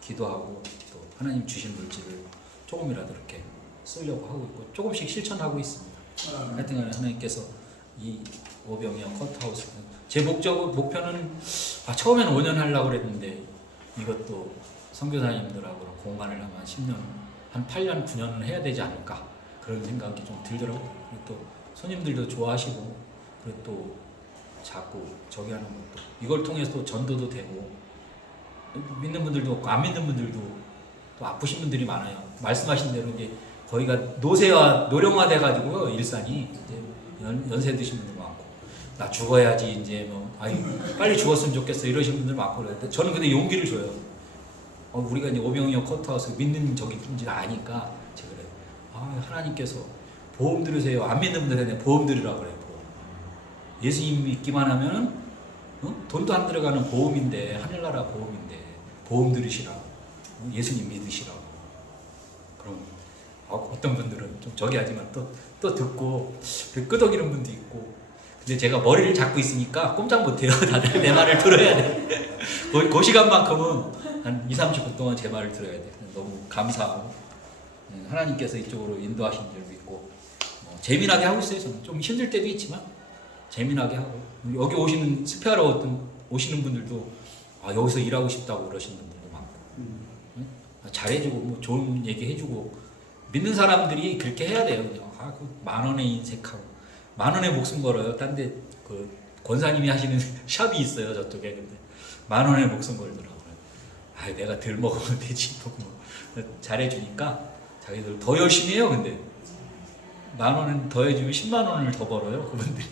기도하고 또 하나님 주신 물질을 조금이라도 이렇게 쓰려고 하고 있고 조금씩 실천하고 있습니다. 하여튼간에 하나님께서 이 오병이어 커트하우스 제 목표는 처음에는 5년 하려고 그랬는데 이것도 선교사님들하고 공간을 하면 10년 한 8년 9년은 해야 되지 않을까 그런 생각이 좀 들더라고요. 그리고 또 손님들도 좋아하시고 그리고 또 자꾸 저기 하는 것도 이걸 통해서 또 전도도 되고 믿는 분들도 없고 안 믿는 분들도 또 아프신 분들이 많아요. 말씀하신 대로 이제 거기가 노령화 돼가지고요 일산이 이제 연세 드신 분들 많고 나 죽어야지 이제 뭐 빨리 죽었으면 좋겠어 이러신 분들 많고 그래요. 저는 근데 용기를 줘요. 우리가 이제 오병이어 커트하우스 믿는 적인지를 아니까 제가 그래요. 하나님께서 보험 들으세요. 안 믿는 분들한테 보험 들으라고 그래요. 예수님 믿기만 하면은 돈도 안 들어가는 보험인데 하늘나라 보험인데 보험 들으시라고 예수님 믿으시라고. 그럼 어떤 분들은 좀 저기 하지만 또 듣고 끄덕이는 분도 있고. 근데 제가 머리를 잡고 있으니까 꼼짝 못해요. 다들 내 말을 들어야 돼. 그 시간만큼은 한 2, 30분 동안 제 말을 들어야 돼. 너무 감사하고 하나님께서 이쪽으로 인도하신 줄도 있고 재미나게 하고 있어요. 저는 좀 힘들 때도 있지만 재미나게 하고 여기 오시는 스페하러 오시는 분들도 여기서 일하고 싶다고 그러시는 분들도 많고 잘해주고 뭐 좋은 얘기 해주고 믿는 사람들이 그렇게 해야 돼요. 그냥 그 10,000원에 인색하고 10,000원에 목숨 걸어요. 딴데 그 권사님이 하시는 샵이 있어요 저쪽에. 근데 10,000원에 목숨 걸더라고요. 내가 덜 먹으면 되지 뭐 잘해주니까 자기들 더 열심히 해요. 근데 10,000원은 더 해주면 10만 원을 더 벌어요 그분들이.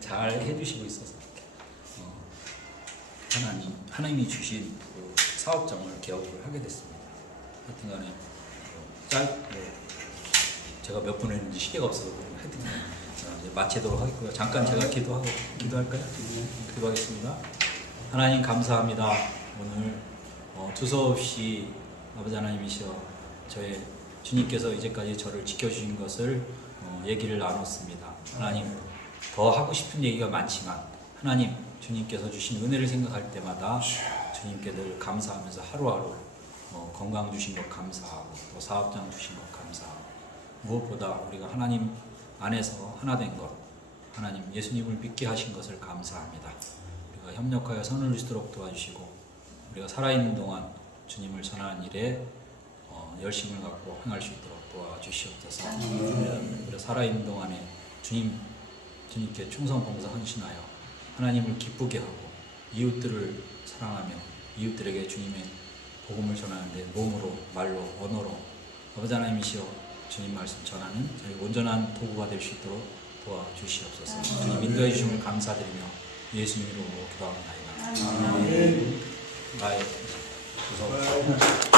잘 해주시고 있어서 하나님이 주신 그 사업장을 개업을 하게 됐습니다. 하여튼간에 제가 몇 분 했는지 시계가 없어서 하여튼간에 이제 마치도록 하겠고요. 잠깐 제가 기도할까요? 기도하겠습니다. 하나님 감사합니다. 오늘 두서없이 아버지 하나님이시여 저의 주님께서 이제까지 저를 지켜주신 것을 얘기를 나눴습니다. 하나님 더 하고 싶은 얘기가 많지만 하나님 주님께서 주신 은혜를 생각할 때마다 주님께 늘 감사하면서 하루하루 건강 주신 것 감사하고 또 사업장 주신 것 감사하고 무엇보다 우리가 하나님 안에서 하나 된 것 하나님 예수님을 믿게 하신 것을 감사합니다. 우리가 협력하여 선을 이루도록 도와주시고 우리가 살아있는 동안 주님을 전하는 일에 열심을 갖고 행할 수 있도록 도와주시옵소서. 우리가 살아있는 동안에 주님께 충성 봉사 헌신하여 하나님을 기쁘게 하고 이웃들을 사랑하며 이웃들에게 주님의 복음을 전하는데 몸으로 말로 언어로 아버지 하나님이시여 주님 말씀 전하는 저희 온전한 도구가 될 수 있도록 도와주시옵소서. 주님 인도해 주심을 감사드리며 예수님 이름으로 기도합니다. 아멘. 나의